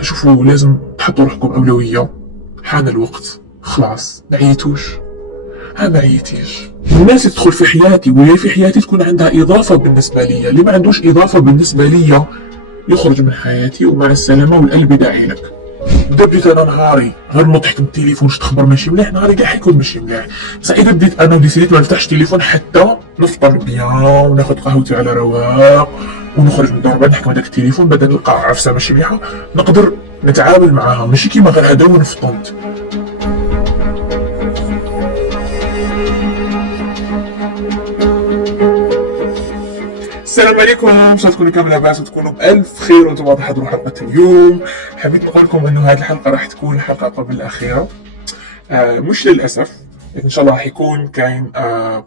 شوفوا، لازم تحطوا روحكم أولوية. حان الوقت، خلاص ما عيتوش. ما عيتيش. الناس اللي تدخل في حياتي وهي في حياتي تكون عندها إضافة بالنسبة لي. اللي ما عندوش إضافة بالنسبة لي يخرج من حياتي، ومع السلامة، والقلب داعي لك. اذا بديت انا نهاري غير نضحك من التليفون شي تخبر ماشي مليح، نهاري كاع حيكون ماشي مليح. بصح اذا بديت انا ديسيديت ما نفتحش التليفون حتى نفطر بيان وناخذ قهوتي على رواق ونخرج من الدار بعد نحكي مع داك التليفون، بعد نلقى عفسه ماشي مليحه، نقدر نتعامل معاها، ماشي كيما غير هذا ونفطنت. السلام عليكم، ان شاء الله تكونوا كامل لاباس وتكونوا بألف خير وانتم تحضروا حلقة اليوم. حبيت نقول لكم انه هذه الحلقة راح تكون الحلقة قبل الأخيرة. مش للأسف، إن شاء الله راح يكون كاين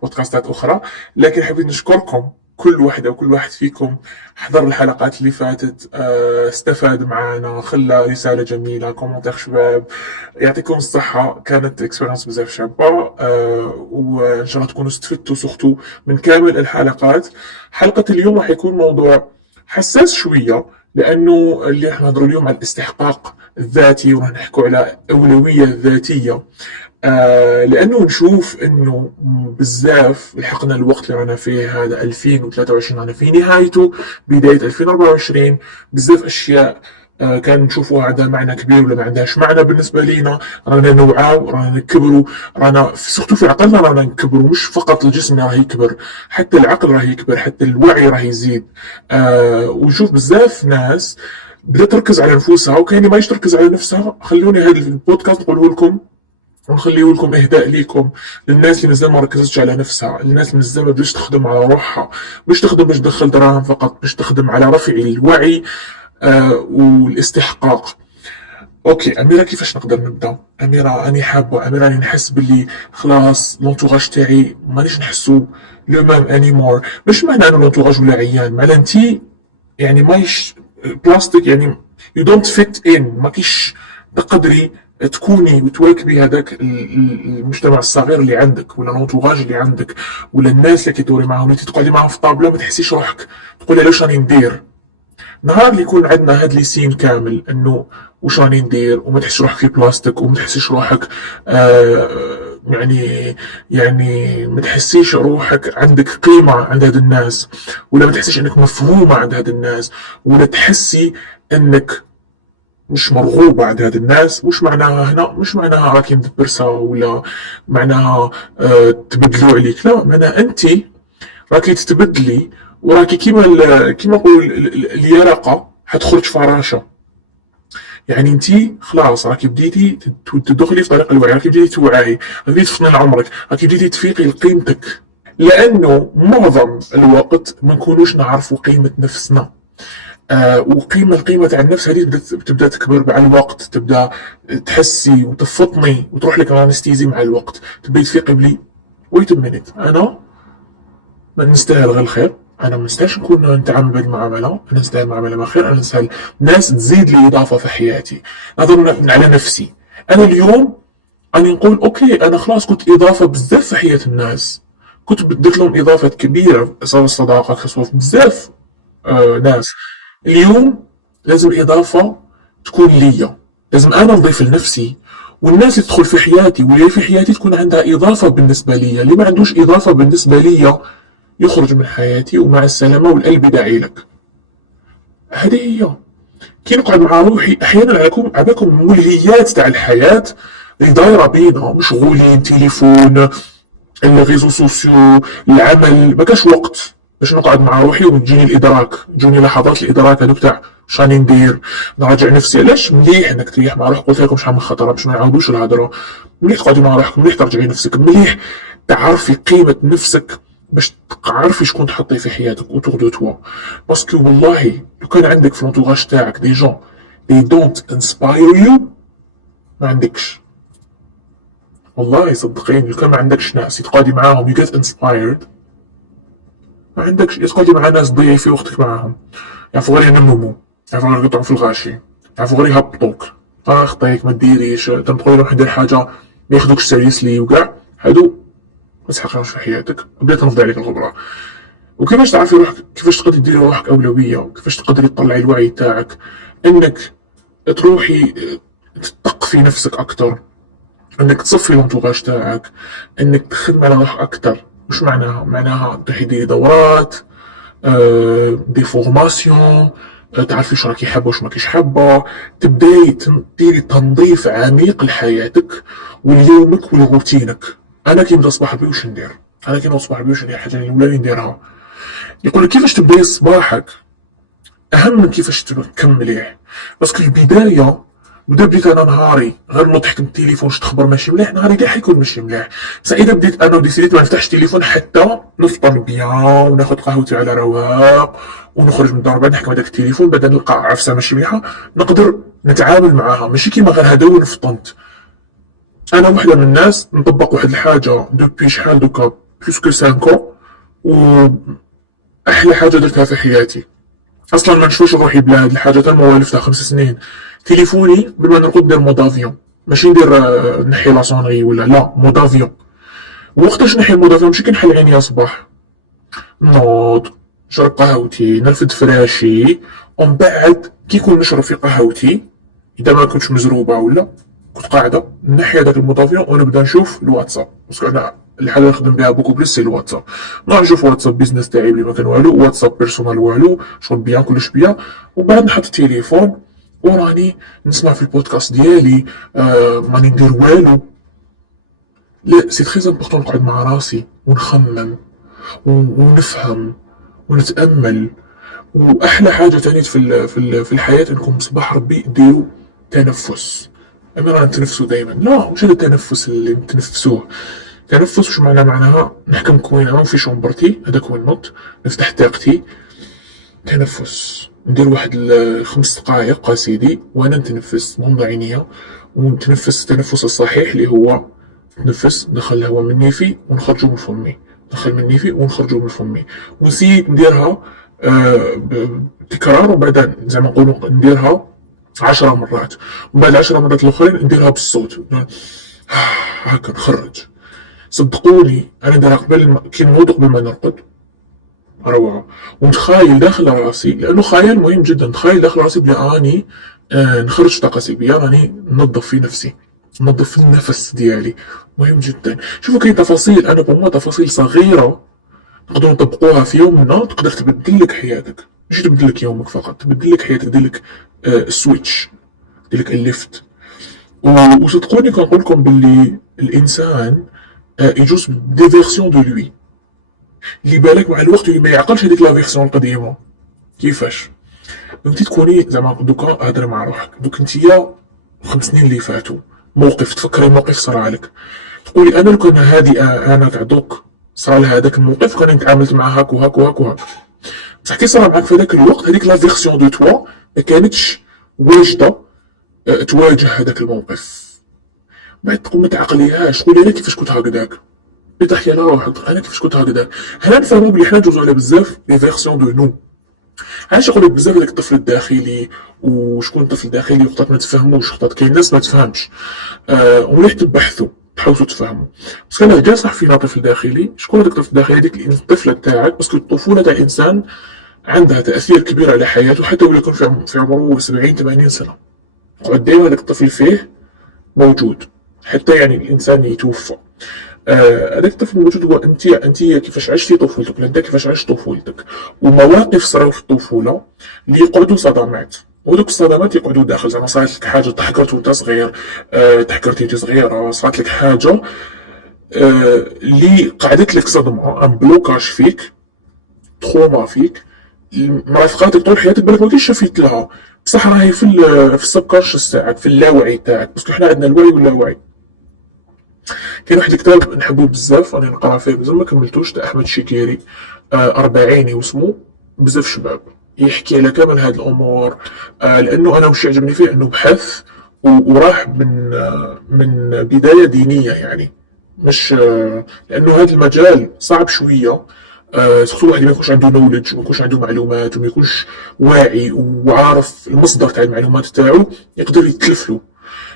بودكاستات أخرى، لكن حبيت نشكركم كل واحدة وكل واحد فيكم حضر الحلقات اللي فاتت، استفاد معنا، خلى رسالة جميلة، كومنتير شباب. يعطيكم الصحة، كانت اكسبيرينس بزاف شابة. وإن شاء الله تكونوا استفدتوا سختوا من كامل الحلقات. حلقة اليوم راح يكون موضوع حساس شوية، لأنه اللي راح نهضروا اليوم على الاستحقاق الذاتي، وراح نحكوا على أولوية ذاتية. لأنه نشوف أنه بزاف لحقنا الوقت اللي رانا فيه، هذا 2023 رانا في نهايته، بداية 2024. بزاف أشياء كان نشوفوها عندها معنى كبير ولا ما عندهاش معنى بالنسبة لينا. رانا نوعاو، رانا نكبروا، رانا سورتو في عقلنا رانا نكبروا، مش فقط الجسم راه يكبر، حتى العقل راه يكبر، حتى الوعي راه يزيد. ونشوف بزاف ناس بدات تركز على نفوسها، وكاين اللي ما تركز على نفسها. خلوني هذا البودكاست نقوله لكم ونخليه لكم اهداء ليكم، للناس اللي مازال ما ركزتش على نفسها، الناس اللي مازال ما بداتش تخدم على روحها، مش تخدم باش تدخل دراهم فقط، مش تخدم على رفع الوعي والاستحقاق. اوكي اميره، كيفاش نقدر نبدا؟ اميره اني حابه، اميره راني نحس باللي خلاص لونتوراج تاعي مانيش نحسو لو ميم اني مور. مش معنى انه لونتوراج ولا عيان، معنى انتي يعني مايش بلاستيك، يعني يو دونت فيت ان، ماكيش تقدري تكوني وتواكبي هذاك المجتمع الصغير اللي عندك، ولا لونتوراج اللي عندك، ولا الناس اللي كيدوري معاهم، اللي تقعدي معاهم في طابله ما تحسيش روحك تقولي علاش راني ندير. نهار اللي يكون عندنا هاد لي سين كامل انه واش راني ندير، وما تحسش روحك في بلاستيك، وما تحسيش روحك يعني ما تحسيش روحك عندك قيمة عند هاد الناس، ولا ما تحسيش انك مفهومة عند هاد الناس، ولا تحسي انك مش مرغوبة عند هاد الناس. وش معناها هنا؟ مش معناها راكي مدبرسة، ولا معناها تبدلوا عليك، لا، معناها انت راكي تتبدلي، وراكي كيما نقولوا اليرقة حتخرج فراشة. يعني انت خلاص راكي بديتي تدخلي في طريق الوعي، راكي بديتي توعي، راكي بديتي تفنن عمرك، راكي بديتي تفيقي لقيمتك. لانه معظم الوقت ما نكونوش نعرفوا قيمة نفسنا. القيمة تاع النفس هذه تبدا تكبر مع الوقت، تبدا تحسي وتفطني وتروح لك انستيزي مع الوقت، تبداي تفيقي بلي ويت مينيت، انا ما نستاهل غير الخير، انا ما نستاهلش نكون نتعامل بهذه المعامله، انا نستاهل معامله مع خير، انا نستاهل ناس تزيد لي اضافه في حياتي. نهضر على نفسي انا اليوم، اني نقول اوكي انا خلاص كنت اضافه بزاف في حياه الناس، كنت بديت لهم اضافات كبيره، سواء الصداقه سواء بزاف ناس. اليوم لازم الاضافه تكون ليا، لازم انا نضيف لنفسي، والناس اللي تدخل في حياتي واللي في حياتي تكون عندها اضافه بالنسبه لي. اللي ما عندوش اضافه بالنسبه لي يخرج من حياتي، ومع السلامة، والقلب داعي لك. هذه هي. كي نقعد مع روحي احيانا عليكم الملهيات تاع الحياة اللي دايرة بينا، مشغولين، تليفون، الريزو سوسيو، العمل، ما كاش وقت باش نقعد مع روحي وتجيني الادراك، تجوني لحظات الادراك هذوك تاع واش راني ندير، نراجع نفسي. علاش مليح انك تريح مع روحك؟ قلت لكم شحال من خطره باش ما نعاودوش الهضره. مليح تقعدي مع روحك، مليح ترجعي نفسك، مليح تعرفي قيمه نفسك باش تعرفي شكون تحطي في حياتك اوتور دو توا. باسكو والله لو كان عندك في لونتوراج تاعك دي جون they don't inspire you، ما عندكش. والله صدقيني لو كان ما عندكش ناس تقعدي معاهم you get inspired، ما عندكش. تقعدي مع ناس تضيعي في وقتك معاهم، يعرفوا غير ينمموا، يعرفوا غير يقطعوا في الغاشي، يعرفوا غير يهبطوك، خطيك ما ديريش، تنقول نروح ندير حاجه ما ياخذوكش سيريسلي، وكاع هادو ما تحققهمش في حياتك، بدات تنفضي عليك الغبره. وكيفاش تعرفي روحك؟ كيفاش تقدري ديري روحك اولويه؟ وكيفاش تقدري تطلعي الوعي تاعك انك تروحي تثقفي نفسك اكثر، انك تصفي الانتوراج تاعك، انك تخدم على روحك اكثر. مش معناها تروحي ديري دورات، دي فورماسيون، تعرفي واش راكي حابه واش ماكيش حابه، تبداي ديري تنظيف عميق لحياتك وليومك ولروتينك. انا كي نبدا الصباح بي واش ندير؟ انا كي نوض الصباح بي واش ندير؟ الحاجه الاولى اللي نديرها، يقول لك كيفاش تبداي صباحك اهم من كيفاش تكمليه. باسكو البدايه بديت انا نهاري غير نوض نحكم التليفون شفت خبر ماشي مليح، نهاري كاع حيكون ماشي مليح. بصح اذا بديت انا وديسيديت ما نفتحش التليفون حتى نفطر بيان وناخذ قهوتي على رواق ونخرج من الدار، بعد نحكم هذاك التليفون، بعد نلقى عفسه ماشي مليحه نقدر نتعامل معاها، ماشي كيما غير هذا وين فطنت. انا وحده من الناس نطبق واحد الحاجه دوبي شحال دوكا بلوس كو 5 واحلى حاجه درتها في حياتي. اصلا ما نشوفش روحي بلا هاد الحاجه تاع موالف تاع 5 سنين. تليفوني قبل ما نرقد ندير مود افيون، ماشي ندير نحي لا صونغي ولا لا، مود افيون. وقتاش نحي مود افيون؟ ماشي كنحل عينيا صباح، نوض نشرب قهوتي نرفد فراشي، ومن بعد كي كون نشرب في قهوتي اذا ما كنتش مزروبه ولا كنت قاعده نحي هذاك المود افيون ونبدا نشوف الواتساب. باسكو انا الحاجه اللي نخدم بها بوكو بليس سي الواتساب. نروح نشوف واتساب بيزنس تاعي اللي ما كان والو، واتساب بيرسونال والو، شغل بيان كلش بيان. ومن بعد نحط التليفون وراني نسمع في البودكاست ديالي، ماني ندير والو. لا، سي تري امبورطون نقعد مع راسي ونخمم ونفهم ونتامل. واحلى حاجه تاني في الحياه انكم صباح ربي ديروا تنفس. اما رانا نتنفسوا دائما، لا مش هذا التنفس اللي نتنفسوه. تنفس وش معناها نحكم كوين انا في شومبرتي، هذاك وين نوض نفتح طاقتي. تنفس ندير واحد 5 دقائق اسيدي وانا نتنفس نغمض عينيا ونتنفس التنفس الصحيح اللي هو نتنفس ندخل الهواء من نيفي ونخرجه من فمي، ندخل من نيفي ونخرجه من فمي. ونسيت نديرها بتكرار، وبعد زعما نقولوا نديرها 10 مرات، ومن بعد 10 مرات الاخرين نديرها بالصوت هكا نخرج. صدقوني انا نديرها قبل كي نوض قبل ما نرقد، روعه. ونتخايل داخل راسي، لانه خيال مهم جدا، نتخايل داخل راسي بلي راني نخرج طاقه سلبيه، راني ننظف في نفسي، ننظف في النفس ديالي. مهم جدا. شوفوا كاين تفاصيل، انا بمو تفاصيل صغيره نقدروا نطبقوها في يومنا تقدر تبدل لك حياتك، ماشي تبدل لك يومك فقط، تبدل لك حياتك، دير لك السويتش، دير لك الليفت. وصدقوني كنقول لكم باللي الانسان يجوز دي فيرسيون دو لوي اللي بالك مع الوقت اللي ما يعقلش هذيك لا فيرسيون القديمه. كيفاش؟ فهمتي؟ تكوني زعما دوكا هضري مع روحك، دوك نتيا 5 سنين اللي فاتوا موقف، تفكري موقف صرا لك، تقولي انا لو كان هادئه انا تاع دوك صرا لها هذاك الموقف كان تعاملت مع هاك وهاك وهاك وهاك. بصح كي صرا معاك في هذاك الوقت هذيك لا فيرسيون دو توا ما كانتش واجده تواجه هذاك الموقف. بعد تقول ما تعقليهاش، تقولي انا كيفاش كنت هكذاك، تحكي على روحك انا كيفاش كنت هكذا. هنا نفهموا بلي حنا ندوزو على بزاف لي فيرسيون دو نو. علاش نقول لك بزاف هذاك الطفل الداخلي، وشكون الطفل الداخلي وقتات ما تفهموش، وقتات كاين ناس ما تفهمش. ومليح تبحثوا تحاولوا تفهموا. بس كان جا صح فينا طفل داخلي، شكون هذاك الطفل الداخلي؟ هذيك الطفله تاعك، باسكو الطفوله تاع الانسان عندها تاثير كبير على حياته، حتى ولو يكون في عمره 70 80 سنه دائما هذاك الطفل فيه موجود، حتى يعني الانسان يتوفى. هذاك الطفل الموجود هو انت كيفاش عشتي طفولتك، انت كيفاش عشت طفولتك، ومواقف صراو في الطفوله اللي يقعدوا صدمات، ودوك الصدمات يقعدوا داخل. زعما صارت لك حاجه تحكرت وانت صغير، تحكرتي وانت صغيره، صارت لك حاجه اللي قعدت لك صدمه، ان بلوكاج فيك، تروما فيك، مرافقاتك طول حياتك بالك ما كنتش شفيت لها، بصح راهي في السبكونشس تاعك، في اللاوعي تاعك، باسكو حنا عندنا الوعي واللاوعي. كاين واحد الكتاب نحبو بزاف راني نقرا فيه بزاف ما كملتوش، تاع احمد شيكيري، أربعيني واسمو، بزاف شباب يحكي على كامل هاد الامور. لانه انا وش يعجبني فيه انه بحث وراح من بدايه دينيه، يعني مش لانه هذا المجال صعب شويه. سورتو واحد ما يكونش عنده نولج، ما يكونش عنده معلومات، وما يكونش واعي وعارف المصدر تاع المعلومات تاعو، يقدر يتلف له.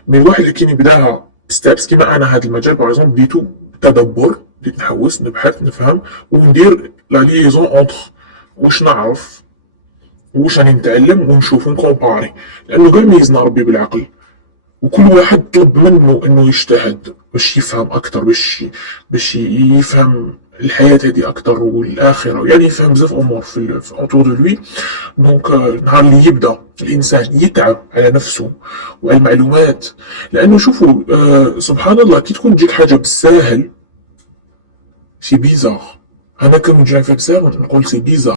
من الواحد اللي كاين يبداها ستابس كيما انا هذا المجال باغ اكزومبل بديتو تدبر، بديت نحوس نبحث نفهم وندير لا ليزون اونتر واش نعرف واش راني نتعلم ونشوف نكومباري، لانه كاع ميزنا ربي بالعقل، وكل واحد طلب منه انه يجتهد باش يفهم اكثر، باش يفهم الحياه هذه اكثر والاخره، يعني يفهم بزاف امور في اوتور دو لوي. دونك نهار اللي يبدا الانسان يتعب على نفسه وعلى المعلومات، لانه شوفوا سبحان الله كي تكون تجيك حاجه بالساهل سي بيزار. انا كنرجع فيها بزاف نقول سي بيزار.